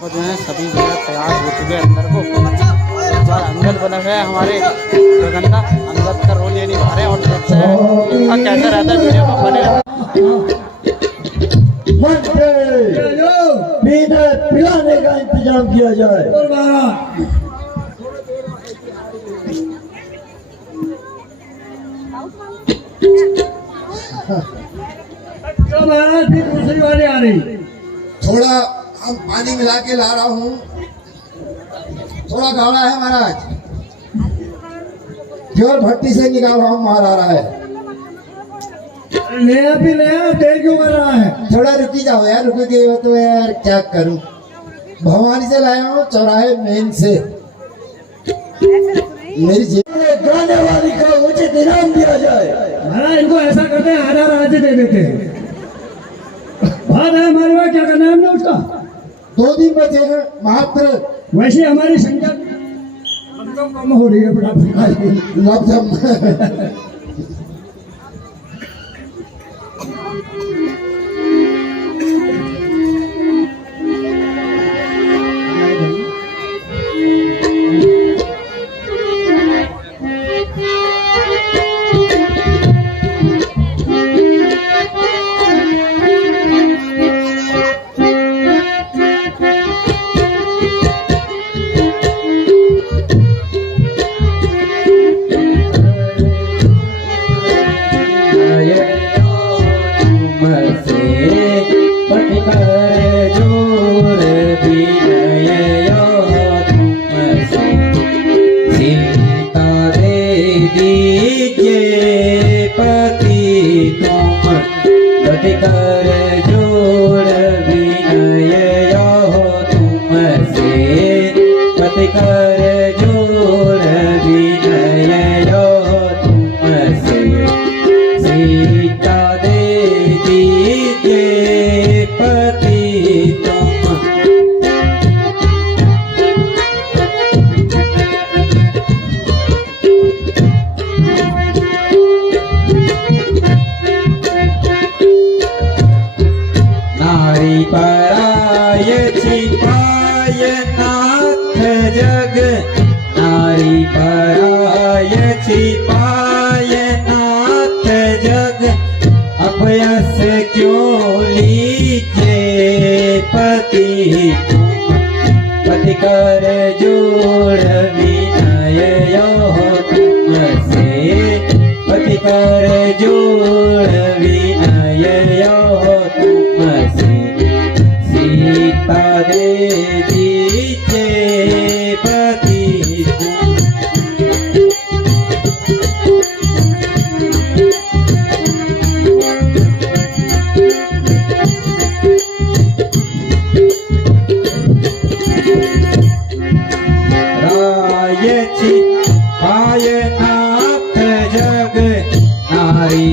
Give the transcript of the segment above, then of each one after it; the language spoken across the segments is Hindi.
जो है सभी जगह तैयार हो चुके हैं अंदर को। इस बार अंगद बने हुए हमारे जगन्ना। अंगद का रोल ये निभा रहे हैं और देखते हैं कैसा रहता है वीडियो में बने पिलाने का इंतजाम किया जाए। महाराज दूसरी वाली आ रही। थोड़ा हम पानी मिला के ला रहा हूँ, थोड़ा गाढ़ा है महाराज, प्योर भट्टी से निकाल रहा हूँ, मार आ रहा है। नया भी नया देर क्यों कर रहा है? थोड़ा रुकी जाओ यार, रुकी गई हो तो यार क्या करूं। भवानी से लाया हूँ, चौराहे मेन से। मेरी गाने वाली का उचित इनाम दिया जाए। महाराज इनको ऐसा करते हैं, आधा राज्य दे देते हैं। बात है हमारे पास, क्या करना है हमने उसका? 2 दिन बचे हैं मात्र। वैसे हमारी संख्या कम हो रही है लमसम। पति कर जोड़ विनय तुमसे, पति कर जोड़ विनय तुमसे, सीता दे दीजिए पति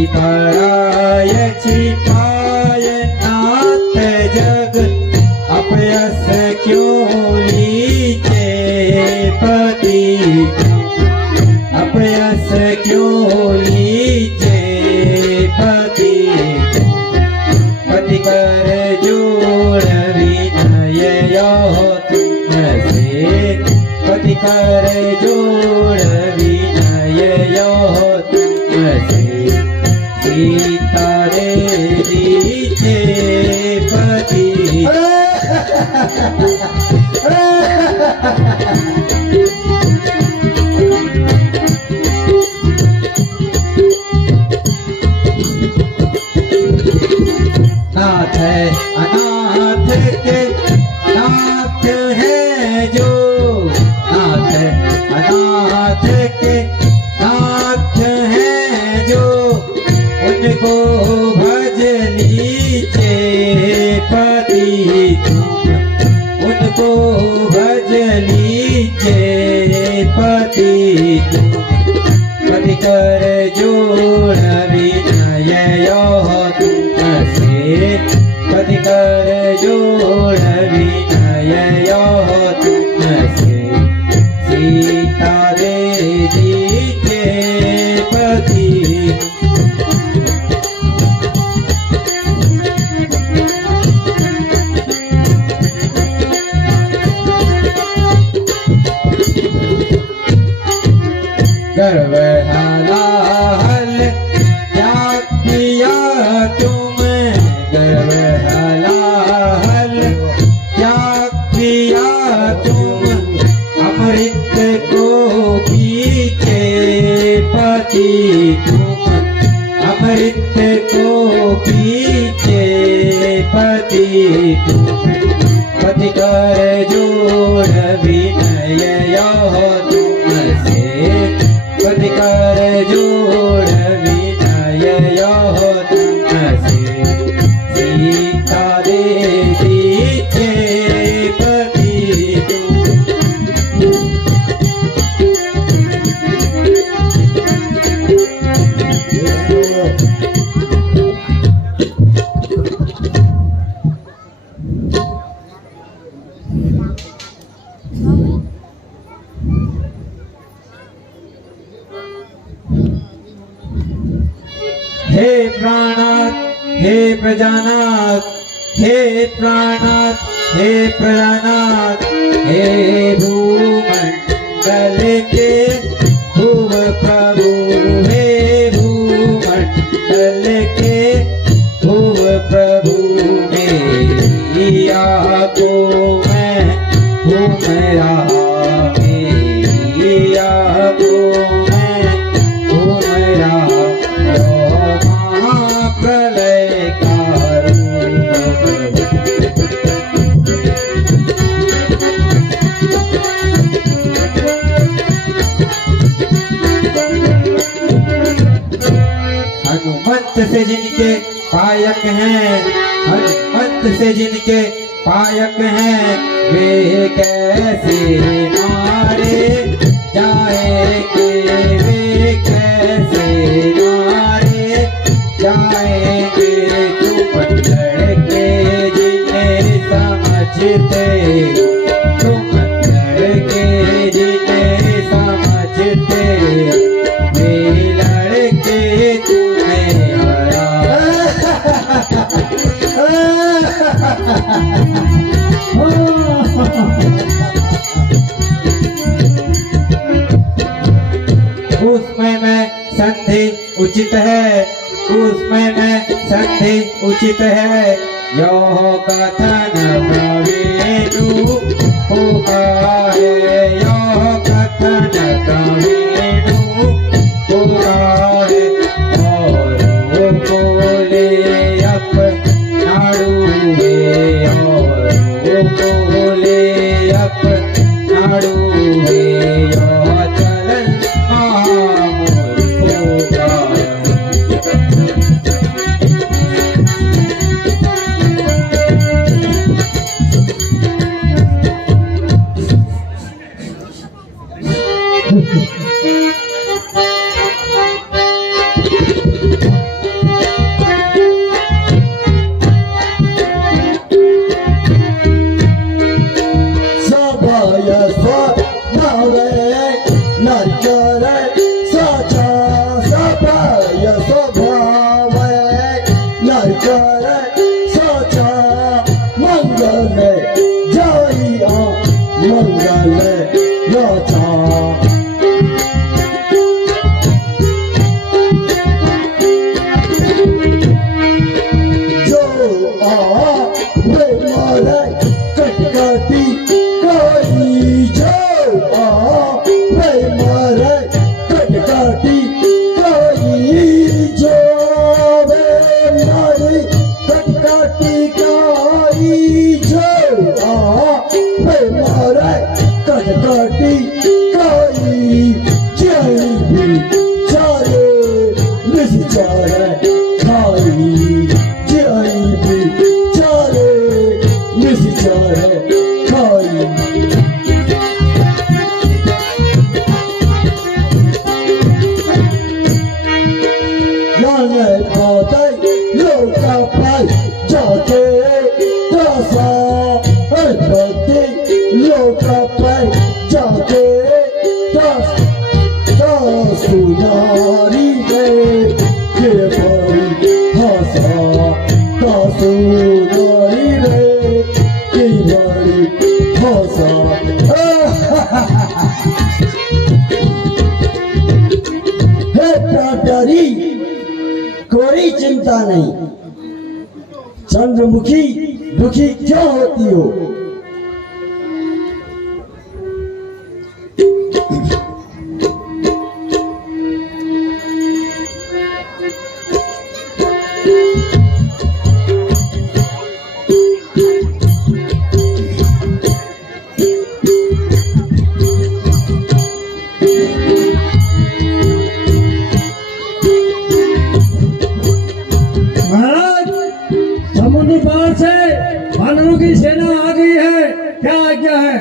पराय छिपाय नाथ जग, अपयस क्यों लीजे पति, अपयस क्यों लीजे पति, पति कर जोड़ विनय तुमसे, पति कर जोड़ विनय तुमसे, सीता रे दीजिए पति। नाथ है अनाथ के नाथ है जो, नाथ अनाथ के नाथ है जो, उनको गर्व हलाहल क्या किया तुम, गर्व हलाहल क्या किया तुम, अमृत को पीछे पति तुम, अमृत को पीछे पति तुम, पति कर जोड़ विनय यह तुमसे, पति कर जोड़ विनय यह तुमसे, सीता देवी के पति तुम। हे प्राणात हे प्रजानाथ, हे प्राणात हे प्रजानाथ, हे भूमंडल के भुव प्रभु, हे भूमंडल के भुव प्रभु, मेरी को मैं घूम रहा, मेरी को मैं घूम रहा, प्रलय का रूप। हनुमंत से जिनके पायक हैं, हनुमंत से जिनके पायक हैं, वे कैसे मारे जाएंगे, वे कैसे मारे जाएंगे, तुम लड़के जिन्हें समझते, तुम लड़के जिन्हें समझते, वे लड़के तुम्हें हरा। उसमें मैं संधि उचित है, उसमें मैं संधि उचित है, यह कथन प्रवेणु होगा है, यह कथन प्रवेणु होगा है, और वो बोले अपनाड़ुए, और वो बोले अपनाड़ुए, यह चलन होगा। चिंता नहीं। चंद्रमुखी दुखी क्यों होती हो? महाराज, समुद्र पार से वानरों की सेना आ गई है, क्या आज्ञा है?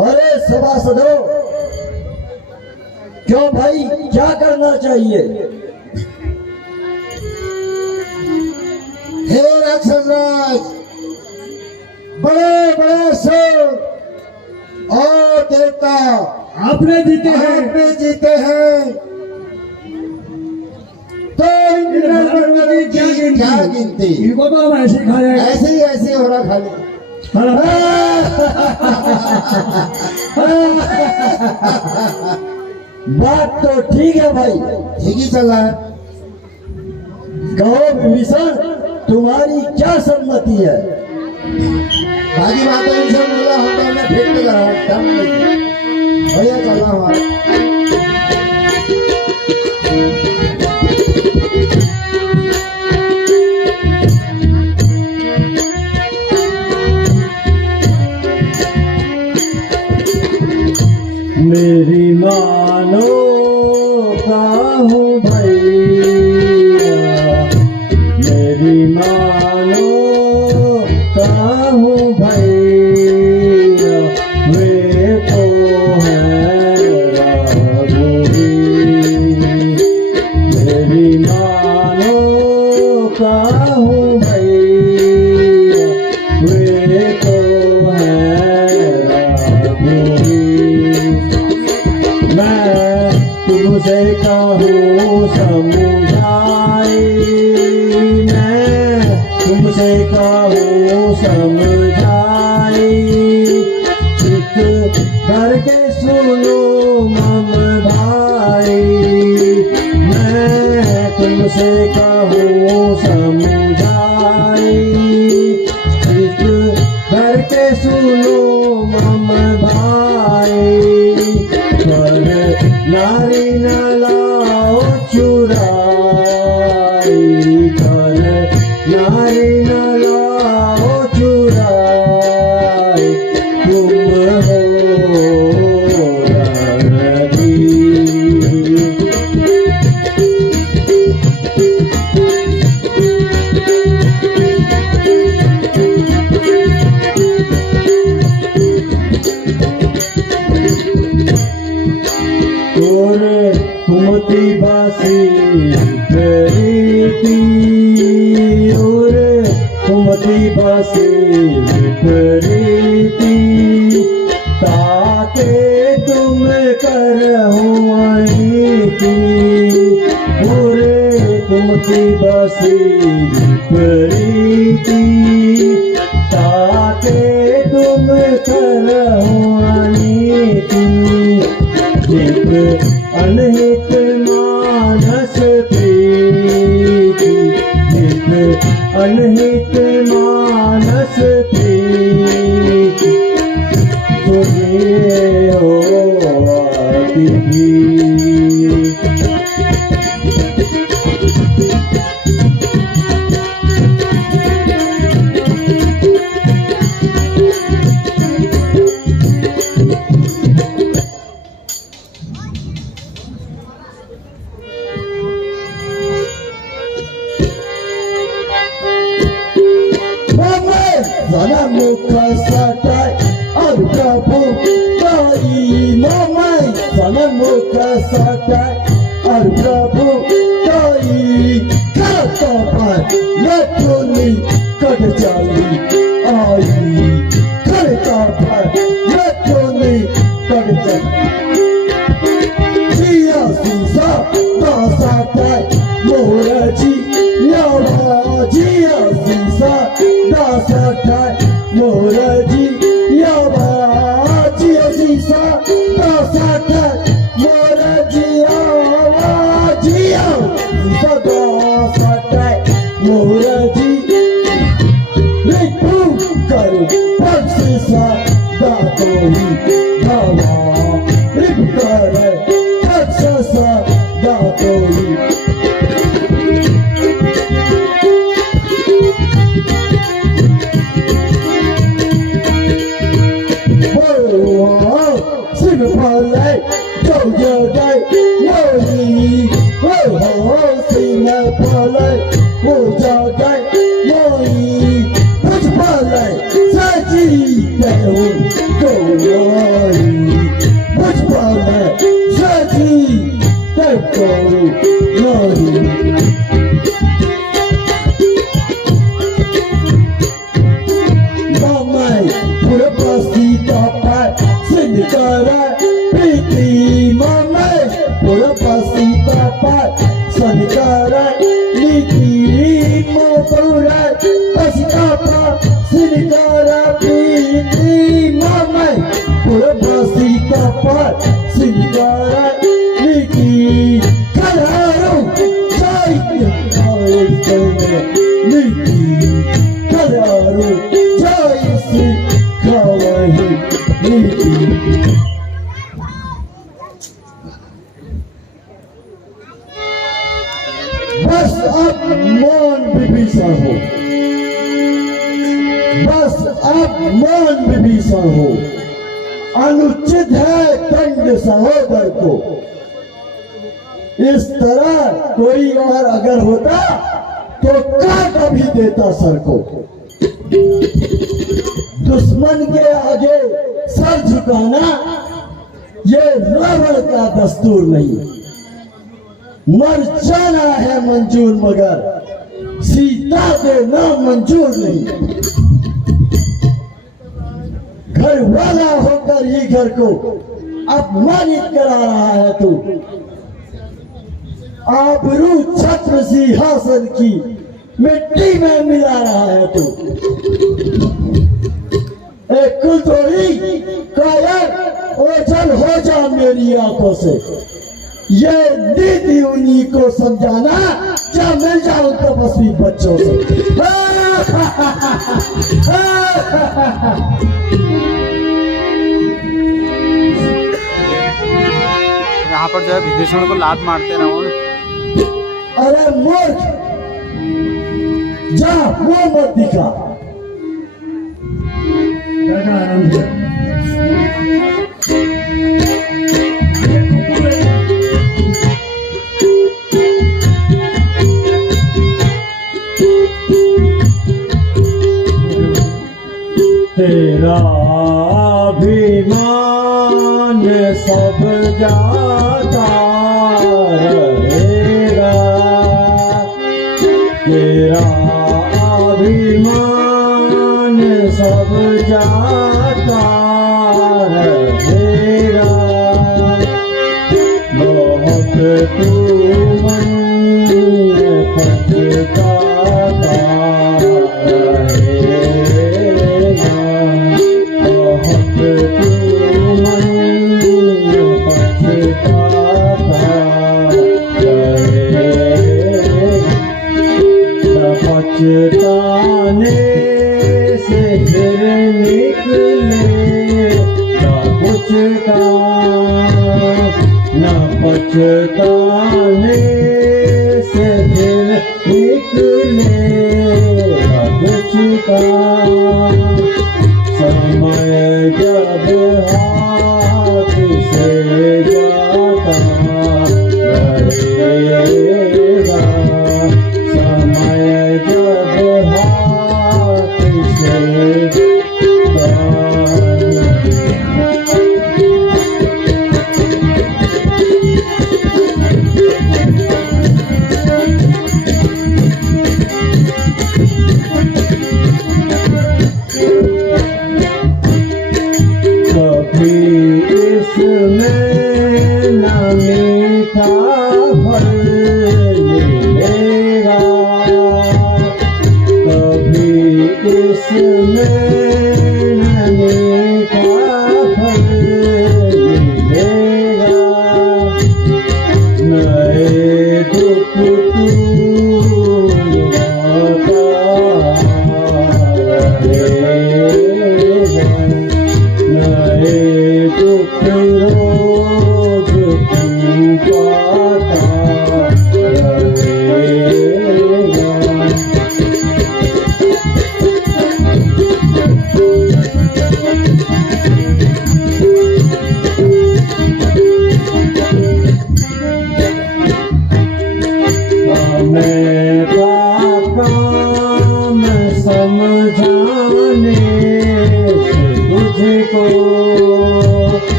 अरे सभासदों, क्यों भाई, क्या करना चाहिए? हे राक्षसराज, बड़े बड़े सुर और देवता आपने जीते हैं। आपने जीते हैं, तो इन वानरों की क्या गिनती? इनको तो हम ऐसे खा जाएंगे। ऐसे ही हो रहा खाली। बात तो ठीक है भाई, ठीक ही चल रहा है। कहो विभीषण, तुम्हारी क्या सम्मति है? बाकी बातें इनसे मिला होता है, मैं फेंक के कराऊं, दम नहीं भैया चल रहा हमारा। मेरी मानो काहू भैया, मेरी मानो काहू भैया, वे तो है रघुवीर। मेरी मानो काहू भैया, वे तो है रघुवीर। मैं तुमसे कहूँ समझाई, मैं तुमसे कहूँ समझाई, चित भर के सुनो मम भाई। मैं तुमसे कहूँ समझाई, चित भर के सुनो मम भाई। पर नारी न लाओ चुराई, पर नारी न लाओ चुराई, तुम हो रणधीर। तोरे कुमति बासी प्रीति, ओरे कुमति बासी प्रीति, ताके तुम करहु अनीति। ओरे कुमति बासी प्रीति, ताके तुम करहु अनीति। जित अनहित मानस प्रीति, जित अनहित मानस प्रीति, तुम्हें हो अतिथि। मुख सटाय और प्रभु कई मोमय, मुख सटाय और प्रभु कई खत पर लटुनी कट चली आई, खड़का पर लटुनी कट चली। जिया सीसा सटाय मोर जी यावा, जिया सीसा सटाय मोर जी यावा, जिया सीसा सटाय मोर मीठी करारू जैसी खवही मीठी। बस अब मौन विभीषण हो, बस अब मौन विभीषण हो। अनुचित है दंड सहोदर को। इस तरह कोई और अगर होता तो काट अभी देता सर को। दुश्मन के आगे सर झुकाना ये रावण का दस्तूर नहीं। मर जाना है मंजूर मगर सीता देना मंजूर नहीं। घर वाला होकर ही घर को अपमानित करा रहा है तू। आबरू छत्र सिंहासन की मिट्टी में मिला रहा है तू। एक कुलतोड़ी कायर ओझल हो जा मेरी आंखों से। ये नीति उन्हीं को समझाना क्या मिल जाऊं तपस्वी बच्चों से। यहाँ पर जो है विभीषण को लात मारते रहो। अरे मूर्ख, जा मुंह मत दिखा। काका आराम से। तेरा अभिमान सब जाता रहेगा। तेरा अभिमान सब जाता रहेगा। बहुत तू मन पछताता रहेगा। बहुत तू मन पछताता रहेगा। पछताने से फिर निकले न कुछ काम, न पछताने से फिर निकले न कुछ काम। समय जब हाथ से जाता रहेगा। समय जब हाथ से जाता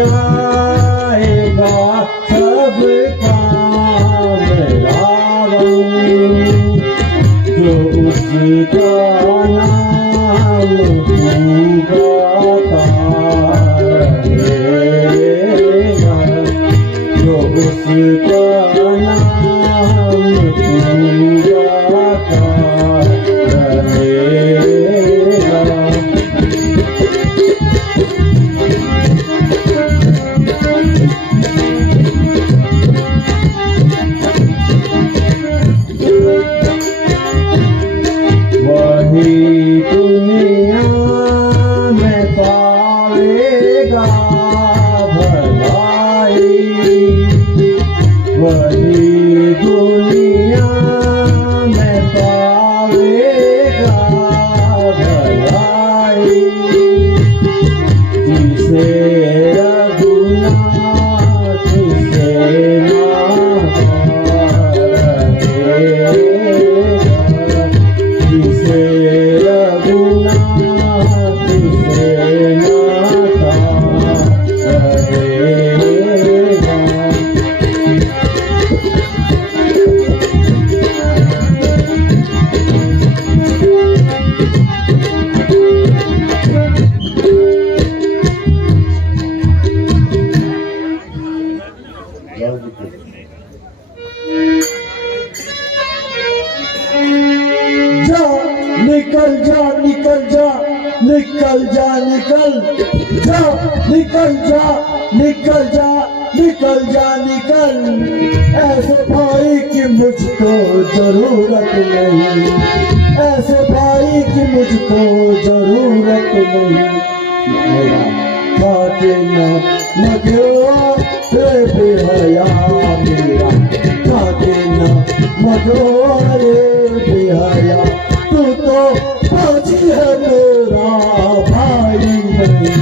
जाएगा सब काम रावण, जो उसका नाम तू गाता रहेगा, जो उसका नाम तू गाता रहेगा। वही दुनिया में पावेगा भलाई, वही दुनिया में पावेगा भलाई, जिसे रघुनाथ से जिसे रघुनाथ से नाता रहेगा। जा निकल जा निकल जा निकल जा निकल जा निकल जा निकल जा निकल जा निकल, ऐसे भाई की मुझको जरूरत नहीं, ऐसे भाई की मुझको जरूरत नहीं, मेरा खाके न मगो रे बेहया, मेरा खाके न मगो रे बेहया, तू तो फौजी है मेरा भाई नहीं।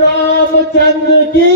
रामचंद्र की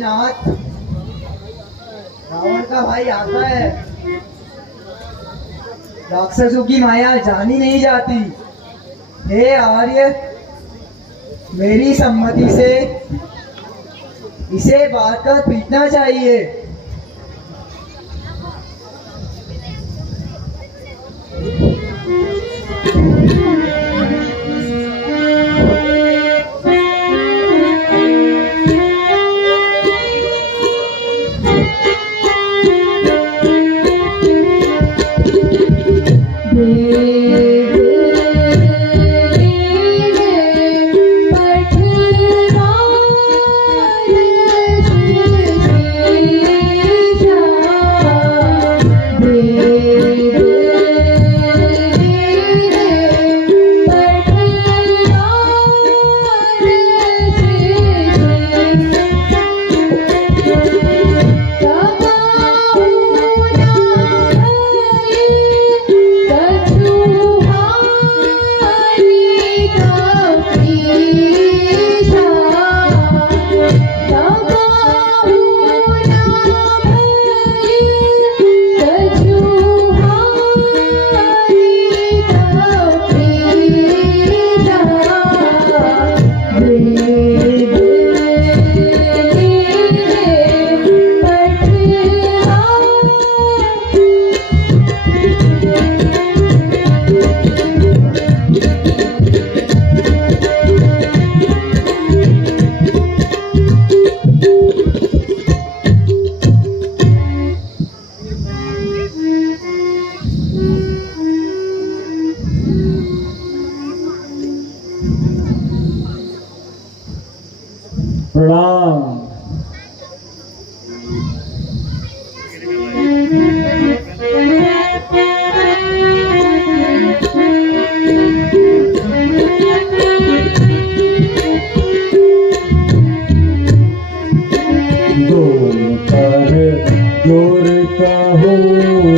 नाथ, रावण का भाई आता है, राक्षसों की माया जानी नहीं जाती। हे आर्य, मेरी सम्मति से इसे बांधकर पीटना चाहिए। पठवार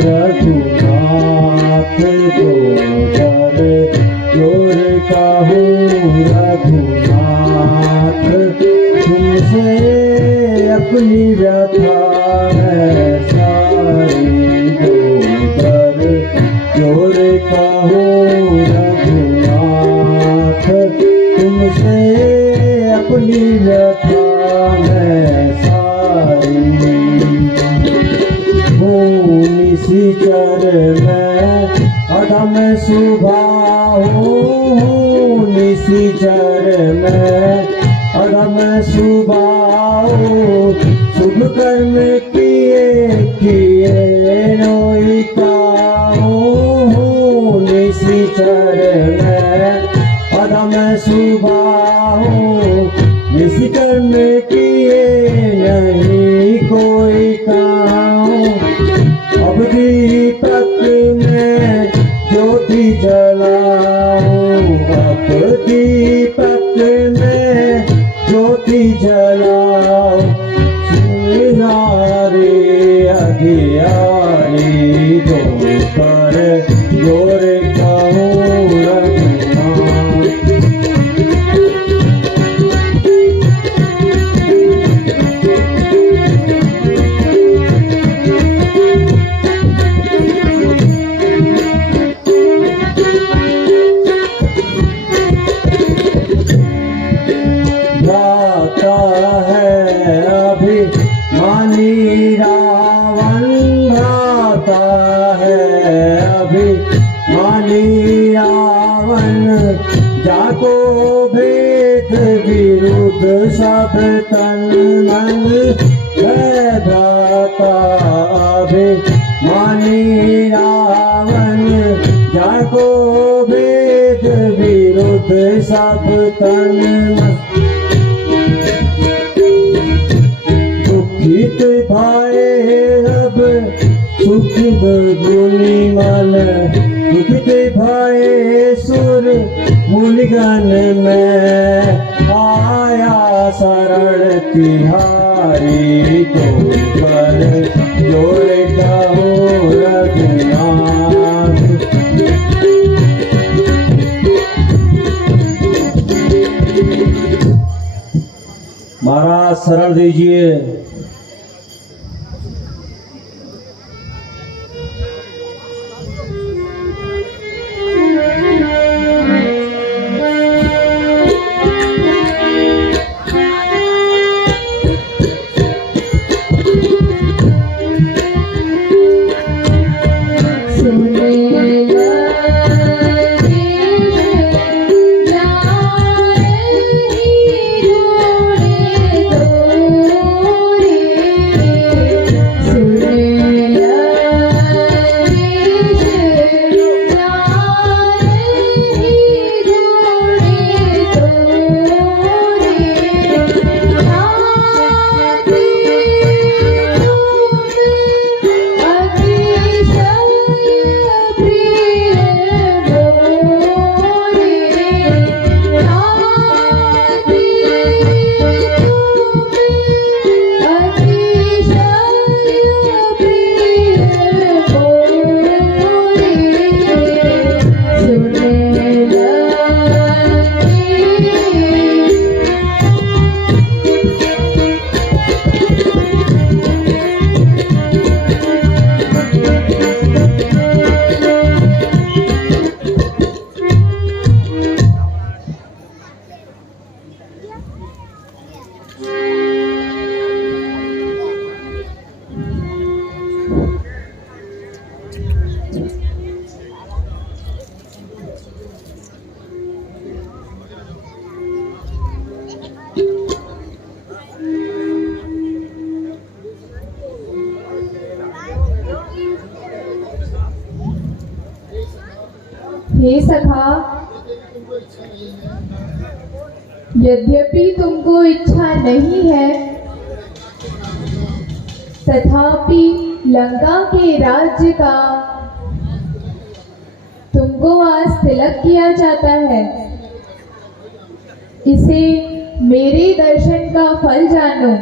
रघुनाथ जो कर जोर कहूँ रघुनाथ तुमसे अपनी व्यथा है सारी जो कर जोर कहूँ रघुनाथ तुमसे अपनी व्यथा है सारी निशिचर में अधम सुभाऊ निशिचर में अधम सुभाऊ शुभ कर्म किए किए नोई काहूँ निशिचर में अधम सुभाऊ निशि कर्म किए नहीं कोई काहूँ अब दीपक में ज्योति जलाऊं अब दीपक में ज्योति जलाऊं सुनारे अधियारी दो कर जोर कहूँ रघुनाथ मानी रावण भ्राता है अभी मानी रावण जाको भेद विरुद्ध सब तन मन है भ्राता अभी मानी रावण जाको भेद विरुद्ध सब तन मन दुखित भाए रब सुखित गुणी मन दुखित भाए सुर मुनिगण में आया शरण तिहारी तो कर जोर कहूँ रघुनाथ महाराज शरण दीजिए। हे सखा, यद्यपि तुमको इच्छा नहीं है, तथापि लंका के राज्य का तुमको आज तिलक किया जाता है। इसे मेरे दर्शन का फल जानो।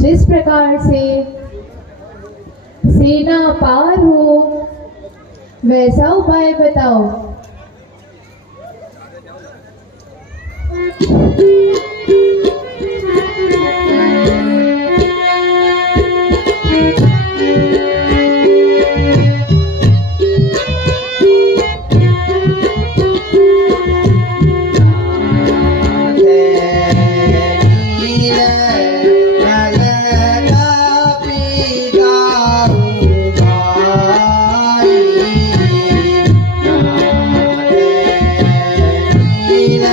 जिस प्रकार से सेना पार हो वैसा उपाय बताओ। नीला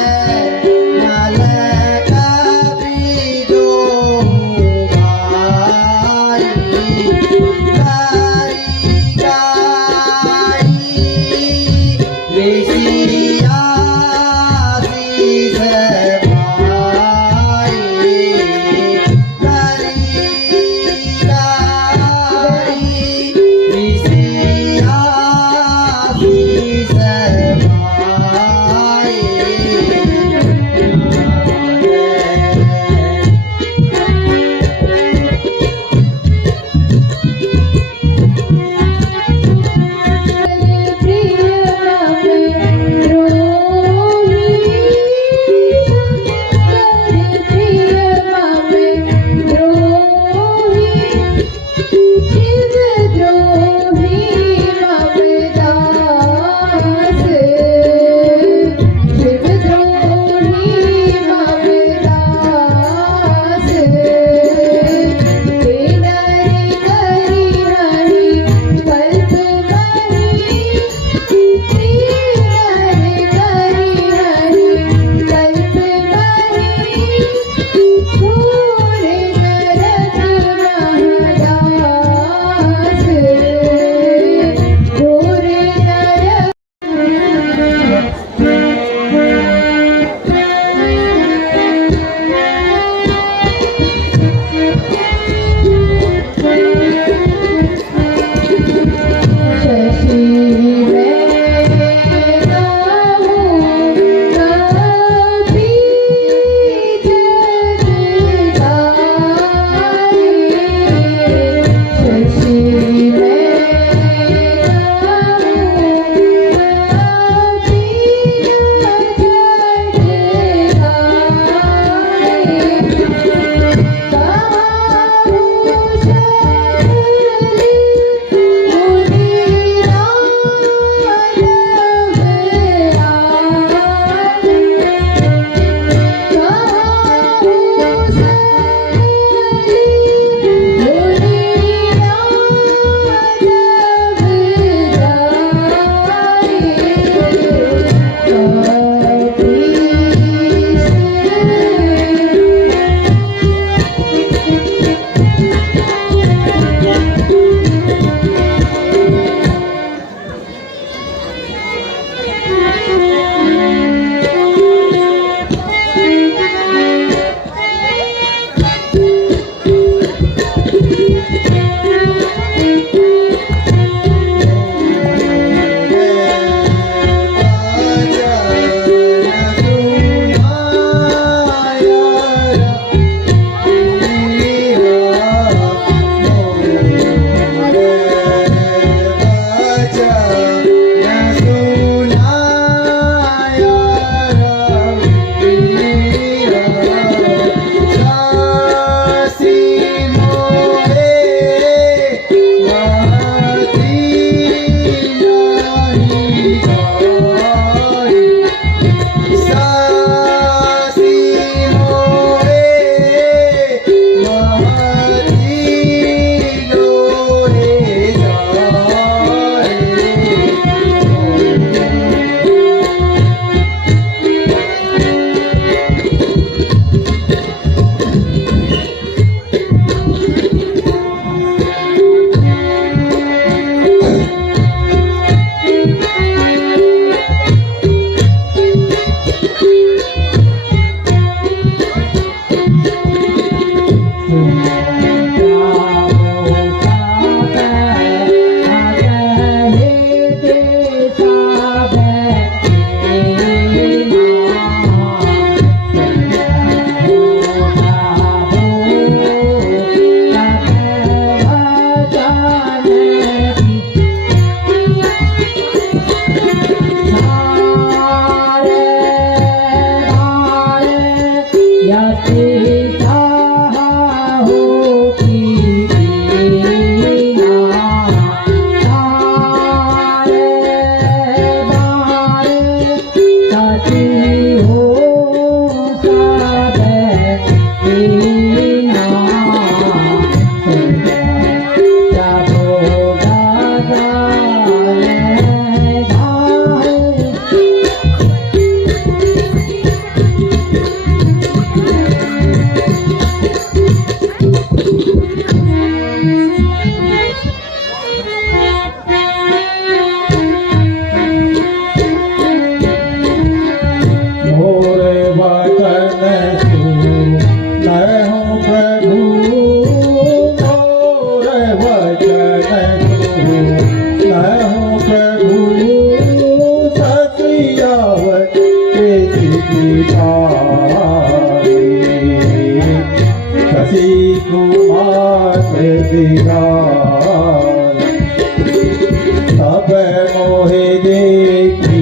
तब मोहे देखी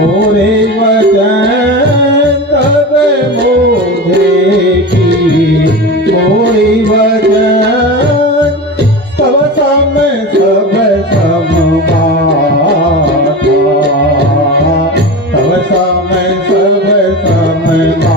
मोरे वचन तब मोहे देखी मोरे वचन तब सम सब समबाता तब सम सब समबाता।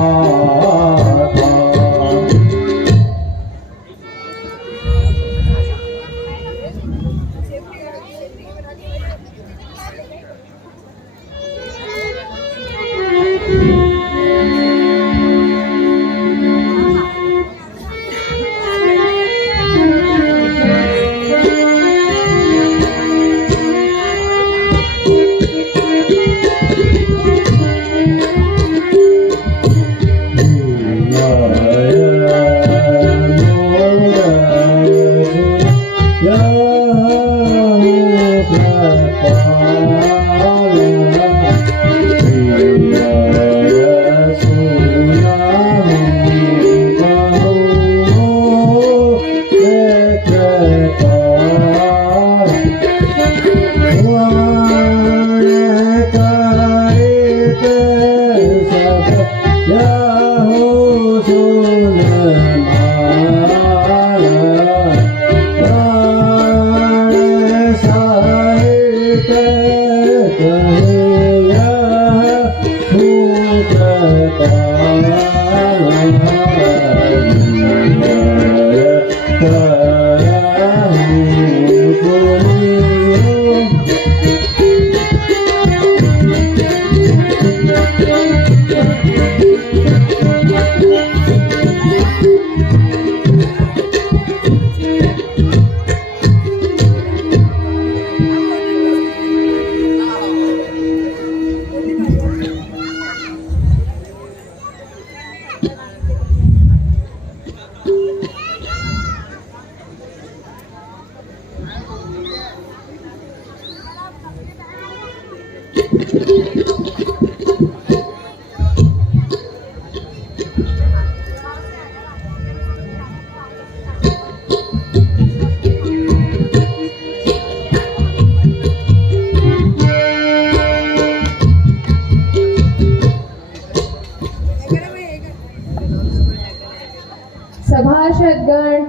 सभासदगण,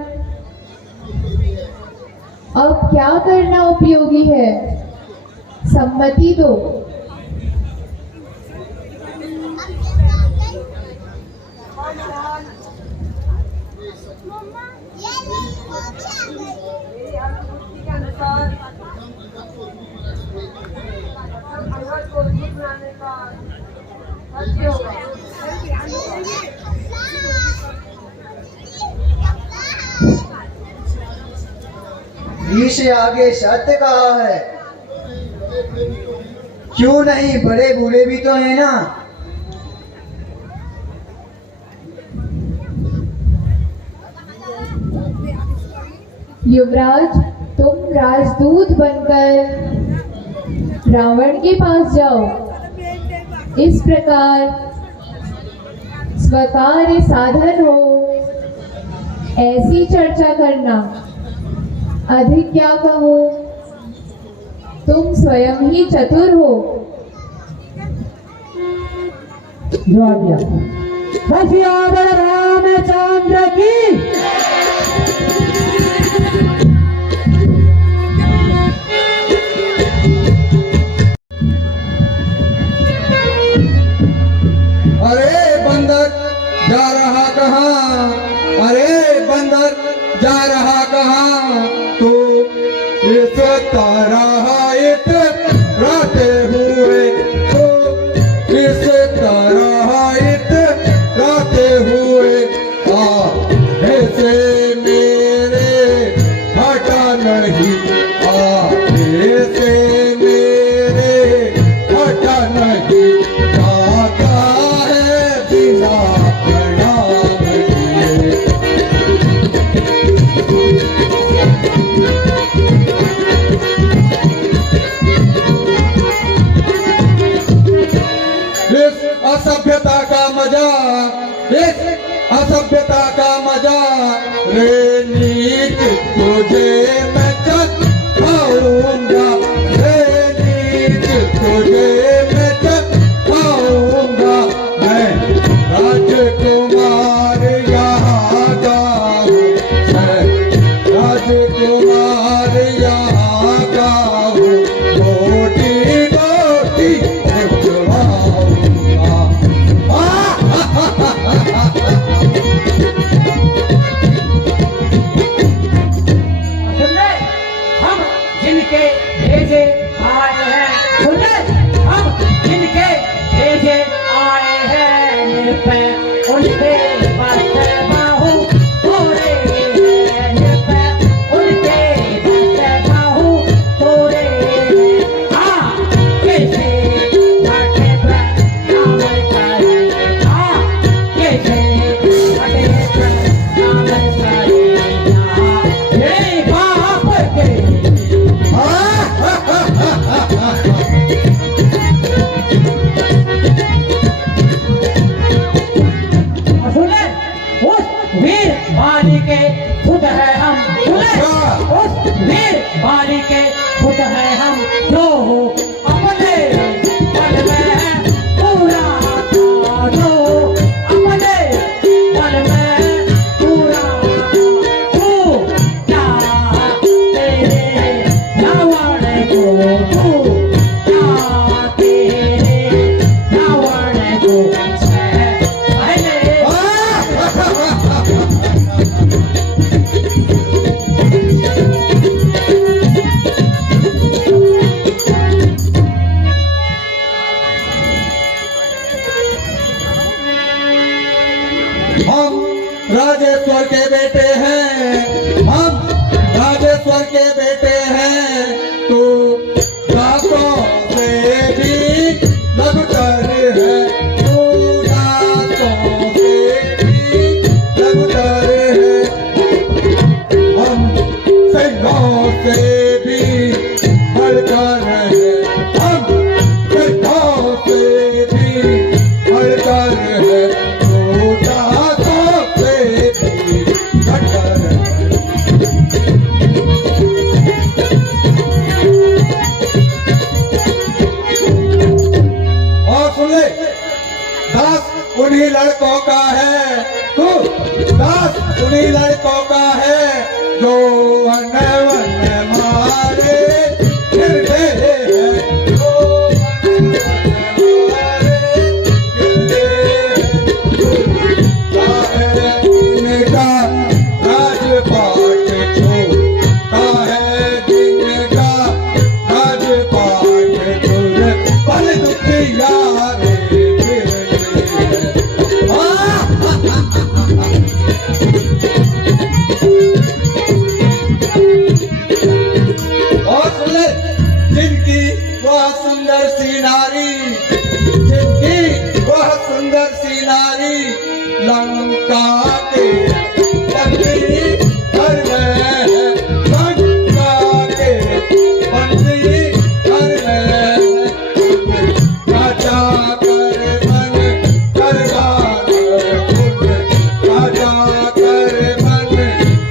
अब क्या करना उपयोगी है? सम्मति दो। वी से आगे सत्य कहा है, क्यों नहीं? बड़े बूढ़े भी तो हैं ना। युवराज, तुम राजदूत बनकर रावण के पास जाओ। इस प्रकार स्वकार्य साधन हो ऐसी चर्चा करना। अधिक क्या कहूँ, तुम स्वयं ही चतुर हो। जो आ गया सियावर रामचंद्र की। अरे बंदर जा रहा कहाँ? अरे बंदर जा रहा कहाँ? तू इस तरह इतराते हुए, तो इस तरह इतराते हुए ऐसे मेरे जिनके भेजे आए हैं सुने हम जिनके भेजे आए हैं निरपै उनके बस बाहु तोड़े हैं निरपै उनके बस बाहु तोड़े हैं हाँ कैसे काटे पर नाम करे हाँ कैसे काटे पर नाम करे हे बाप के सुने उस वीर बाली के खुद है हम सुने उस वीर बाली के खुद है हम जो अपने मन में है पूरा था जो अपने मन में पूरा तू क्या तेरे रावण को तू क्या तेरे रावण को पहले हम राजेश्वर के बेटे हैं हम राजेश्वर के बेटे हैं तू दांतों से भी लघुतर है तू दांतों से भी लघुतर है हम सिंहों से भी बढ़कर है हम सिंहों से भी बढ़कर है तू दांतों से भी बढ़कर है और सुन ले दास उन्हीं लड़कों का है तू दास उन्हीं लड़कों का है जो वन वन मारे फिरते हैं जो वन वन मारे फिरते हैं तू है इनका राजपाट छोड़ता है जिनका राजपाट छोड़ पल दुखिया रे फिरते और सुन ले जिनकी वह सुंदर सी नारी जिनकी वह सुंदर सी नारी लंका के बंदी घर में है लंका के बंदी घर में है राजा कर मन करबार राजा कर मन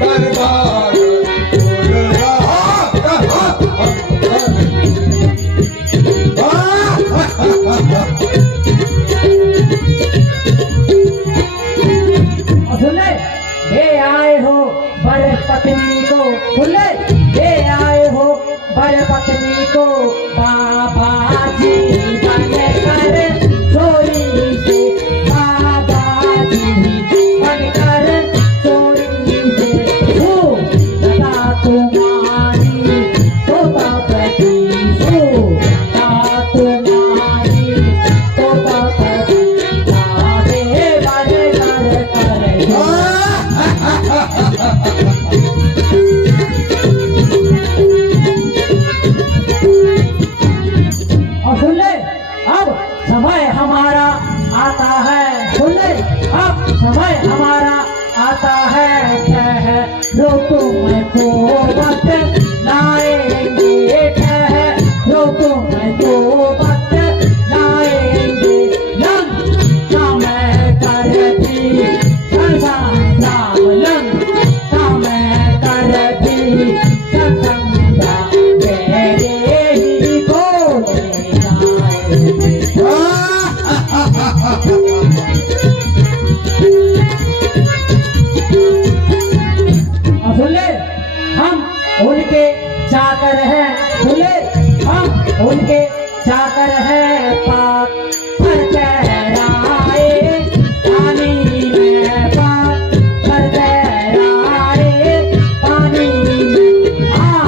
करबार सुने ये आए हो बड़े पत्नी को सुने ये आए हो बड़े पत्नी को बाबा जी बन कर चोरी से बाबा जी बन कर चोरी से हो लगा तुम्हारी तोता पति हो लगा तुम्हारी तोता पति आगे बन कर और सुन ले अब समय हमारा आता है सुन ले अब समय हमारा आता है कह रो तुमको बत लाएंगे कह रो तुमको बत लाएंगे लंका में करती सदा राम लंका में करती सदा तेरे ही बोले जाए और सुन ले हम उनके चाकर हैं सुन ले हम उनके चाकर हैं पाक पर चढ़ाए पानी में पाक पर चढ़ाए पानी में हाँ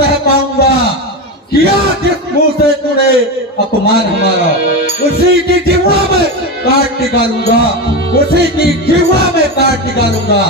सह पाऊंगा। किया जिस मुंह से तूने अपमान हमारा, उसी की जिह्वा में काट निकालूंगा, उसी की जिह्वा में काट निकालूंगा।